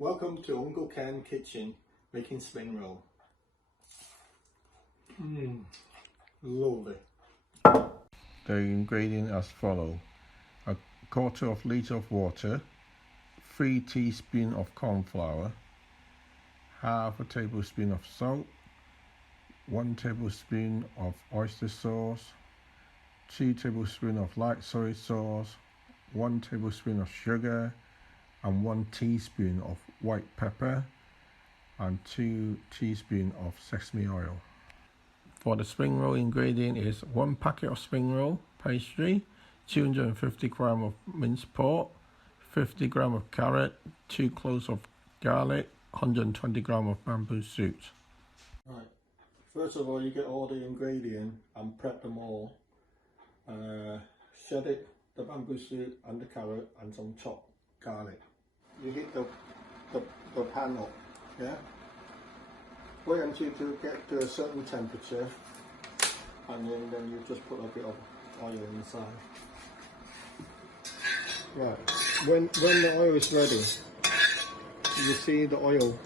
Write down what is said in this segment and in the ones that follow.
Welcome to Uncle Ken's kitchen, making spring roll. Lovely. The ingredients as follow: a quarter of liter of water, 3 teaspoons of corn flour, half a tablespoon of salt, 1 tablespoon of oyster sauce, 2 tablespoons of light soy sauce, 1 tablespoon of sugar, and 1 teaspoon of white pepper, and 2 teaspoons of sesame oil. For the spring roll ingredient is 1 packet of spring roll pastry, 250 grams of minced pork, 50 grams of carrot, 2 cloves of garlic, 120 grams of bamboo shoots. Right. First of all, you get all the ingredients and prep them all. Shed it, the bamboo shoot and the carrot and some chopped garlic. You heat the pan up, yeah? Wait until you get to a certain temperature, and then you just put a bit of oil inside. Right, when the oil is ready, you see the oil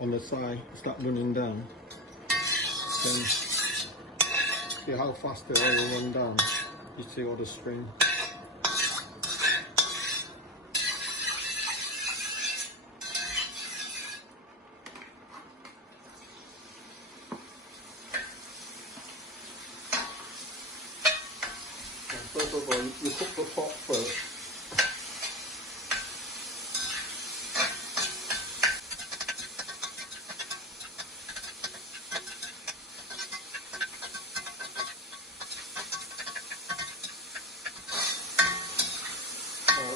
on the side start running down. Then see how fast the oil runs down. You see all the spring. First of all, you cook the top first.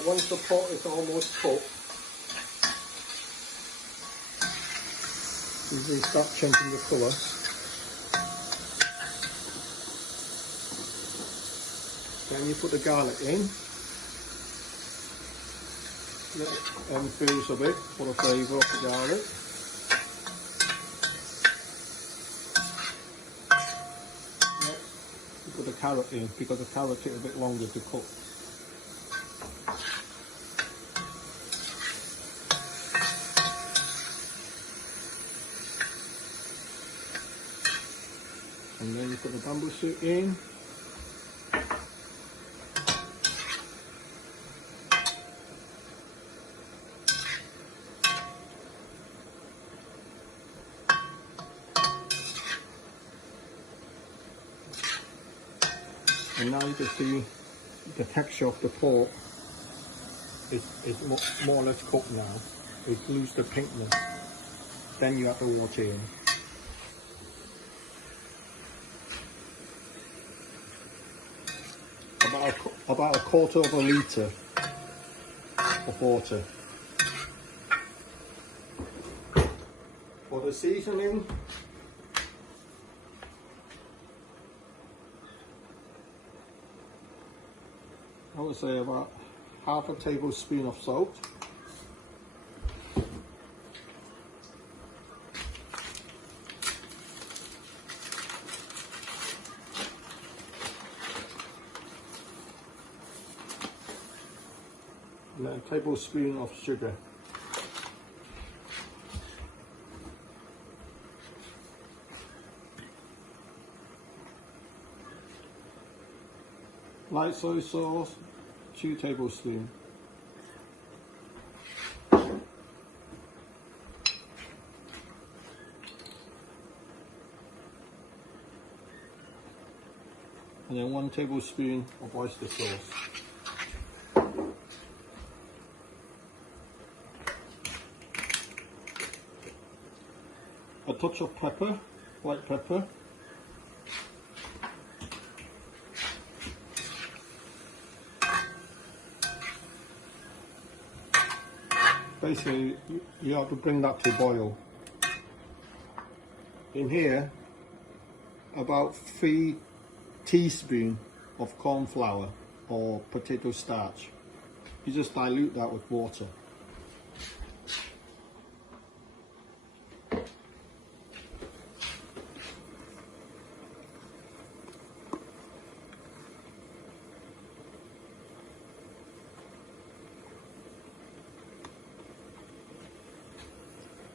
Once the pot is almost cooked, you can start changing the colour. Then you put the garlic in, let it freeze a bit for the flavour of the garlic. Next, you put the carrot in because the carrot takes a bit longer to cook. And then you put the bamboo shoot in. And now you can see the texture of the pork is more or less cooked now. It loses the pinkness. Then you have the water in. About a quarter of a litre of water. For the seasoning, I would say about half a tablespoon of salt, and then a tablespoon of sugar. Light soy sauce, 2 tablespoons. And then 1 tablespoon of oyster sauce. A touch of pepper, white pepper. Basically, you have to bring that to boil. In here, about 3 teaspoons of corn flour or potato starch. You just dilute that with water.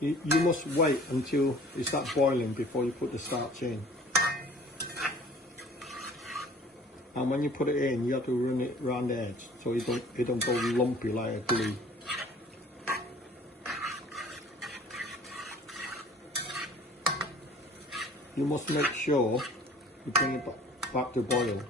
You must wait until it starts boiling before you put the starch in. And when you put it in, you have to run it around the edge so it don't go lumpy like a glue. You must make sure you bring it back to boil.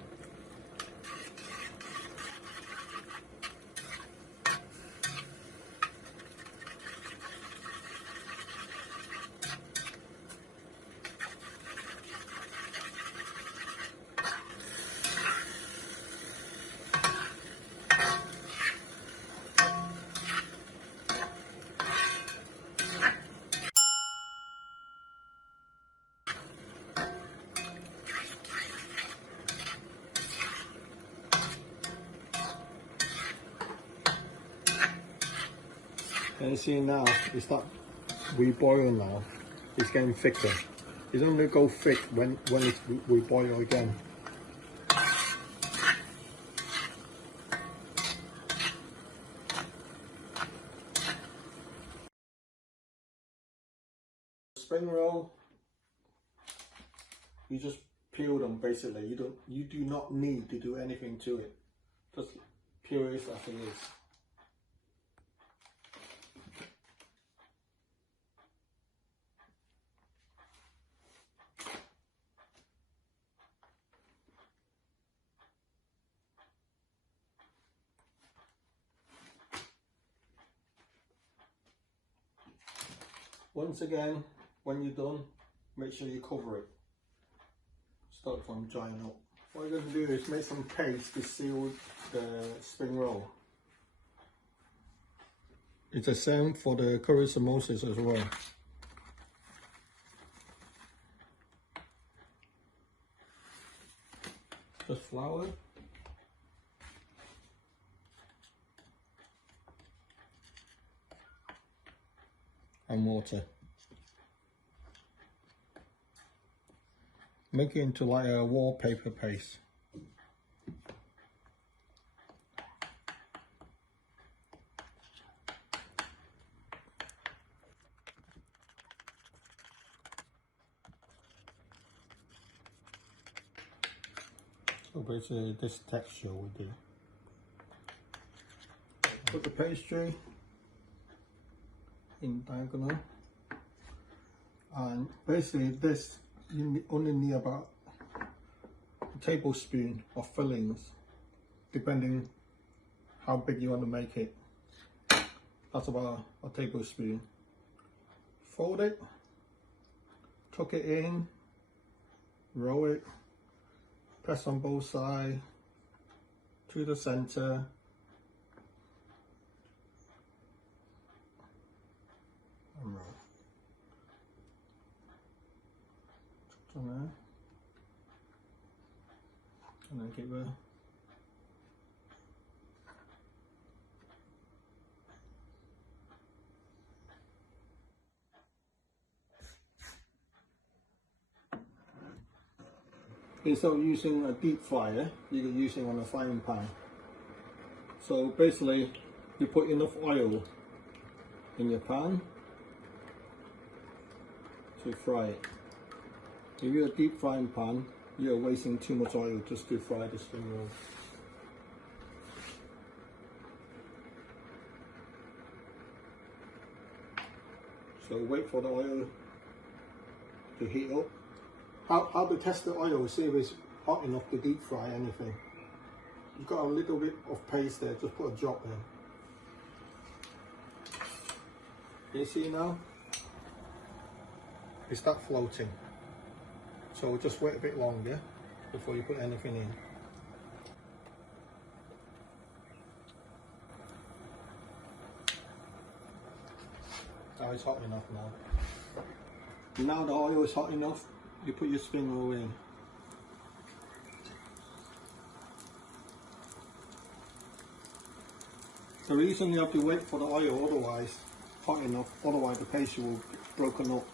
And you see now, it's not reboiling now, it's getting thicker. It's only go thick when it's reboil again. Spring roll, you just peel them basically. You do not need to do anything to it. Just peel it as it is. Once again, when you're done, make sure you cover it. Stop from drying up. What you're going to do is make some paste to seal the spring roll. It's the same for the curry samosas as well. Just flour. And water. Make it into like a wallpaper paste. So basically this texture we do. Put the pastry in diagonal, and basically this you only need about a tablespoon of fillings, depending how big you want to make it. That's about a tablespoon. Fold it, tuck it in, roll it, press on both sides to the center. And roll. Tuck it in there. And then give it instead of using a deep fryer, you can use it on a frying pan. So basically, you put enough oil in your pan to fry it. If you're a deep frying pan, you're wasting too much oil just to fry the spring roll. So wait for the oil to heat up. How to test the oil, see if it's hot enough to deep fry anything. You've got a little bit of paste there, just put a drop in. You see now? It starts floating. So just wait a bit longer before you put anything in. Now it's hot enough now. Now the oil is hot enough, you put your spring roll in. The reason you have to wait for the oil hot enough, otherwise the pastry will be broken up.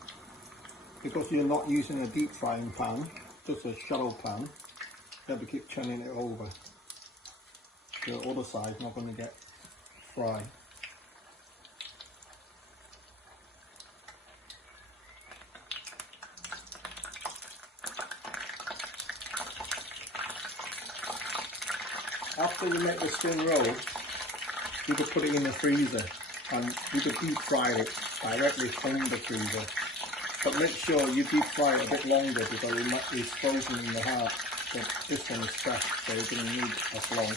Because you're not using a deep frying pan, just a shallow pan, you have to keep turning it over. The other side's not going to get fried. after you make the spring roll, you could put it in the freezer and you could deep fry it directly from the freezer. But make sure you deep fry it a bit longer because it's frozen in the heart. So this one is fresh, so it doesn't need as long.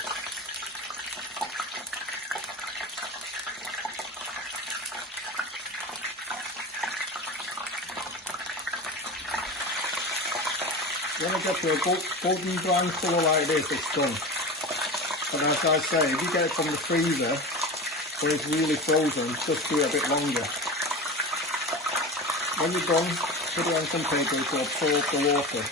When it gets to a golden brown colour like this, it's done. But as I say, if you get it from the freezer, when it's really frozen, just do it a bit longer. When you're done, put it on some paper to absorb the water.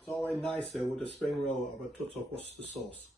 It's always nicer with a spring roll of a touch of Oyster sauce.